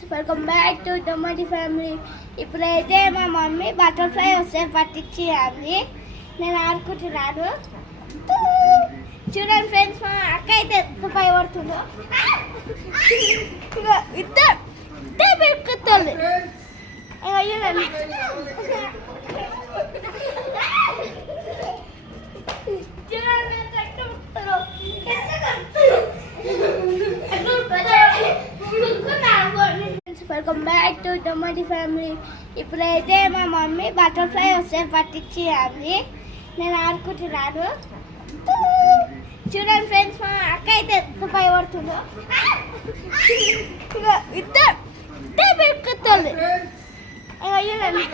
Friends welcome back to Dommati family. ఇప్పుడైతే మా mummy butterfly వస్తే పట్టించేయాలి. నేను ఆడుకుంటున్నాను. చూడండి ఫ్రెండ్స్ మా అక్క అయితే ఎంత పడుతుందో ఇద్దరు ఇద్దరు పెరుగుతుంది అయ్యో చూడండి welcome back to Dommati family ఇప్పుడైతే మా మమ్మీ బటర్ఫ్లై వస్తే పట్టించి పట్టించింది నేను ఆడుకుంటున్నాను. చూడండి ఫ్రెండ్స్ మా అక్క అయితే ఎంత పైపడుతుందో ఇద్దరు ఇద్దరు పెట్టుకుతుంది చూడండి.